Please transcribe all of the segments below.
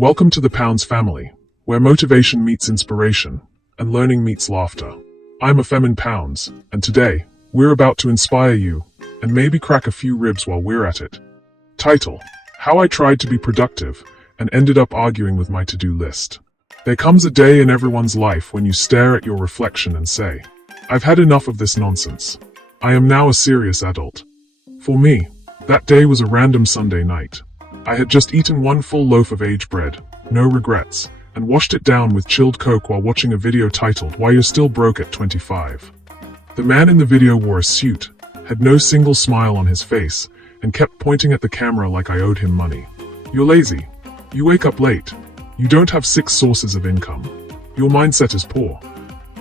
Welcome to the Pounds family, where motivation meets inspiration, and learning meets laughter. I'm Afemine Pounds, and today, we're about to inspire you, and maybe crack a few ribs while we're at it. Title: How I Tried to Be Productive, and Ended Up Arguing with My To-Do List. There comes a day in everyone's life when you stare at your reflection and say, I've had enough of this nonsense. I am now a serious adult. For me, that day was a random Sunday night. I had just eaten one full loaf of aged bread, no regrets, and washed it down with chilled Coke while watching a video titled Why You're Still Broke at 25. The man in the video wore a suit, had no single smile on his face, and kept pointing at the camera like I owed him money. You're lazy. You wake up late. You don't have 6 sources of income. Your mindset is poor.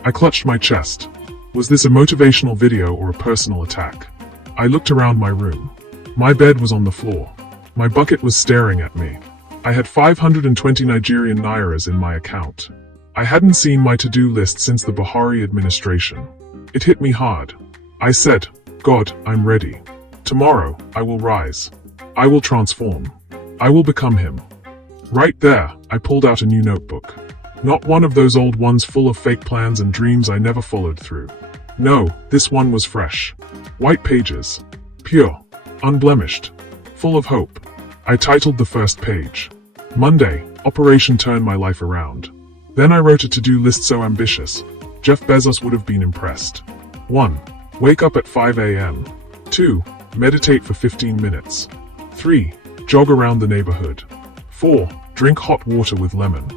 I clutched my chest. Was this a motivational video or a personal attack? I looked around my room. My bed was on the floor. My bucket was staring at me. I had 520 Nigerian Nairas in my account. I hadn't seen my to-do list since the Buhari administration. It hit me hard. I said, God, I'm ready. Tomorrow, I will rise. I will transform. I will become him. Right there, I pulled out a new notebook. Not one of those old ones full of fake plans and dreams I never followed through. No, this one was fresh. White pages. Pure. Unblemished. Full of hope. I titled the first page, Monday, Operation Turn My Life Around. Then I wrote a to-do list so ambitious, Jeff Bezos would have been impressed. 1. Wake up at 5 a.m. 2. Meditate for 15 minutes. 3. Jog around the neighborhood. 4. Drink hot water with lemon.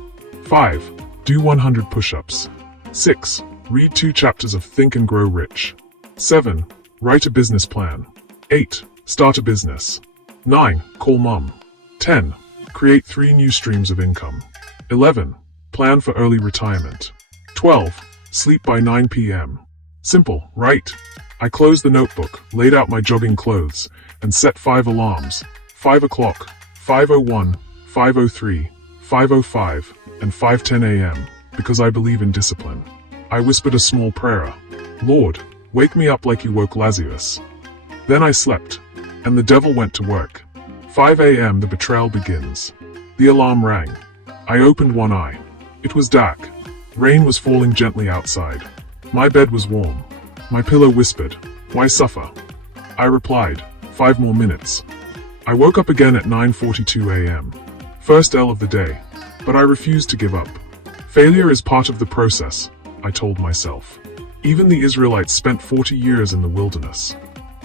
5. Do 100 push-ups. 6. Read 2 chapters of Think and Grow Rich. 7. Write a business plan. 8. Start a business. 9. Call mom. 10. Create 3 new streams of income. 11. Plan for early retirement. 12. Sleep by 9 p.m. Simple, right? I closed the notebook, laid out my jogging clothes, and set 5 alarms. 5 o'clock, 5:01, 5:03, 5:05, and 5:10 a.m., because I believe in discipline. I whispered a small prayer. Lord, wake me up like you woke Lazarus. Then I slept, and the devil went to work. 5 a.m. the betrayal begins. The alarm rang. I opened one eye. It was dark. Rain was falling gently outside. My bed was warm. My pillow whispered, why suffer? I replied, 5 more minutes. I woke up again at 9:42 a.m. First L of the day. But I refused to give up. Failure is part of the process, I told myself. Even the Israelites spent 40 years in the wilderness.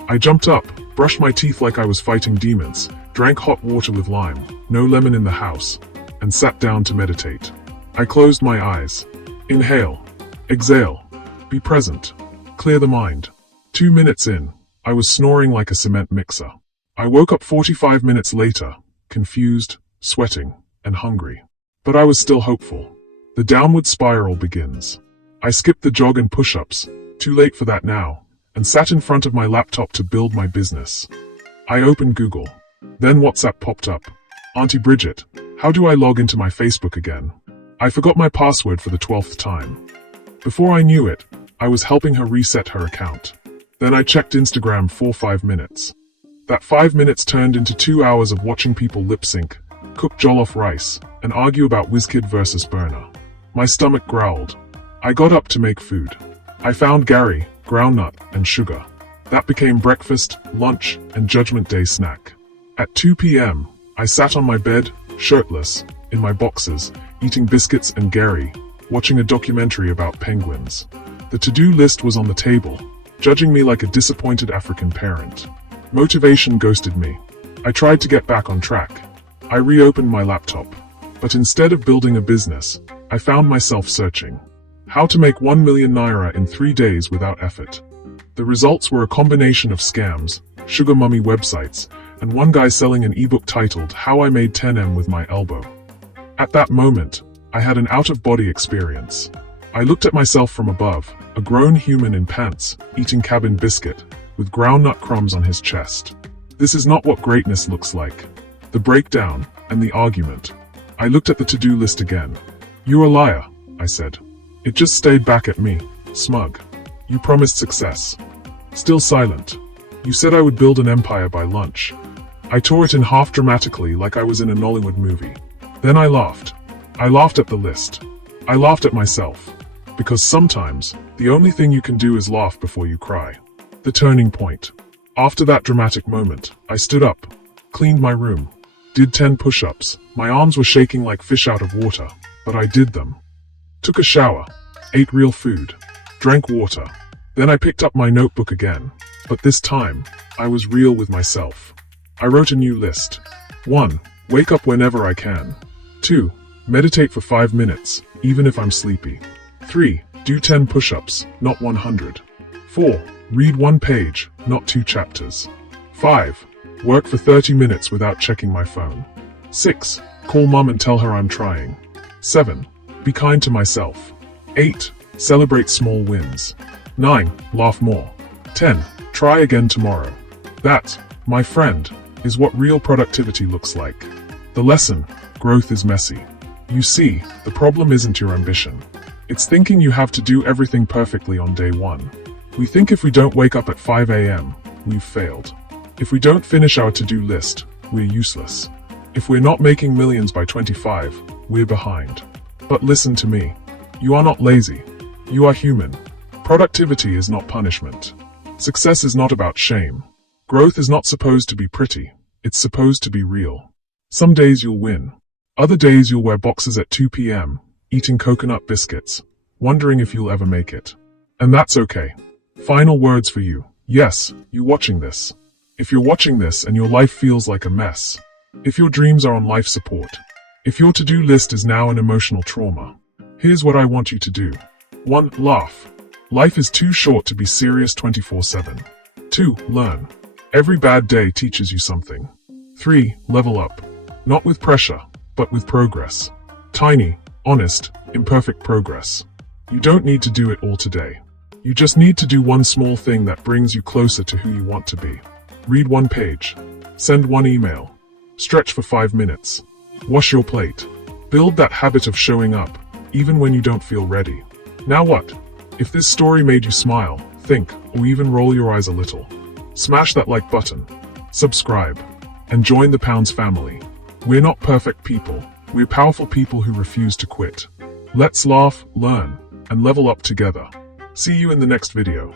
I jumped up, brushed my teeth like I was fighting demons, drank hot water with lime, no lemon in the house, and sat down to meditate. I closed my eyes. Inhale. Exhale. Be present. Clear the mind. 2 minutes in, I was snoring like a cement mixer. I woke up 45 minutes later, confused, sweating, and hungry. But I was still hopeful. The downward spiral begins. I skipped the jog and push-ups, too late for that now, and sat in front of my laptop to build my business. I opened Google. Then WhatsApp popped up. Auntie Bridget, how do I log into my Facebook again? I forgot my password for the 12th time. Before I knew it, I was helping her reset her account. Then I checked Instagram for 5 minutes. That 5 minutes turned into 2 hours of watching people lip sync, cook jollof rice, and argue about WizKid versus Burner. My stomach growled. I got up to make food. I found Gary, groundnut, and sugar. That became breakfast, lunch, and Judgment Day snack. At 2 p.m., I sat on my bed, shirtless, in my boxers, eating biscuits and Gary, watching a documentary about penguins. The to-do list was on the table, judging me like a disappointed African parent. Motivation ghosted me. I tried to get back on track. I reopened my laptop. But instead of building a business, I found myself searching. How to make 1 million naira in 3 days without effort. The results were a combination of scams, sugar mummy websites, and one guy selling an ebook titled How I Made 10M with My Elbow. At that moment, I had an out-of-body experience. I looked at myself from above, a grown human in pants, eating cabin biscuit, with groundnut crumbs on his chest. This is not what greatness looks like. The breakdown, and the argument. I looked at the to-do list again. You're a liar, I said. It just stayed back at me, smug. You promised success. Still silent. You said I would build an empire by lunch. I tore it in half dramatically like I was in a Nollywood movie. Then I laughed. I laughed at the list. I laughed at myself. Because sometimes, the only thing you can do is laugh before you cry. The turning point. After that dramatic moment, I stood up, cleaned my room, did 10 push-ups. My arms were shaking like fish out of water, but I did them. Took a shower, ate real food, drank water. Then I picked up my notebook again, but this time, I was real with myself. I wrote a new list. 1. Wake up whenever I can. 2. Meditate for 5 minutes, even if I'm sleepy. 3. Do 10 push-ups, not 100. 4. Read 1 page, not 2 chapters. 5. Work for 30 minutes without checking my phone. 6. Call mom and tell her I'm trying. 7. Be kind to myself. 8. Celebrate small wins. 9. Laugh more. 10. Try again tomorrow. That, my friend, is what real productivity looks like. The lesson: growth is messy. You see, the problem isn't your ambition. It's thinking you have to do everything perfectly on day 1. We think if we don't wake up at 5 a.m., we've failed. If we don't finish our to-do list, we're useless. If we're not making millions by 25, we're behind. But listen to me. You are not lazy. You are human. Productivity is not punishment. Success is not about shame. Growth is not supposed to be pretty. It's supposed to be real. Some days you'll win. Other days you'll wear boxes at 2 p.m., eating coconut biscuits, wondering if you'll ever make it. And that's okay. Final words for you. Yes, you watching this. If you're watching this and your life feels like a mess, if your dreams are on life support, if your to-do list is now an emotional trauma, here's what I want you to do. 1. Laugh. Life is too short to be serious 24/7. 2. Learn. Every bad day teaches you something. 3. Level up. Not with pressure, but with progress. Tiny, honest, imperfect progress. You don't need to do it all today. You just need to do one small thing that brings you closer to who you want to be. Read 1 page. Send 1 email. Stretch for 5 minutes. Wash your plate. Build that habit of showing up, even when you don't feel ready. Now what? If this story made you smile, think, or even roll your eyes a little, smash that like button, subscribe, and join the Pounds family. We're not perfect people. We're powerful people who refuse to quit. Let's laugh, learn, and level up together. See you in the next video.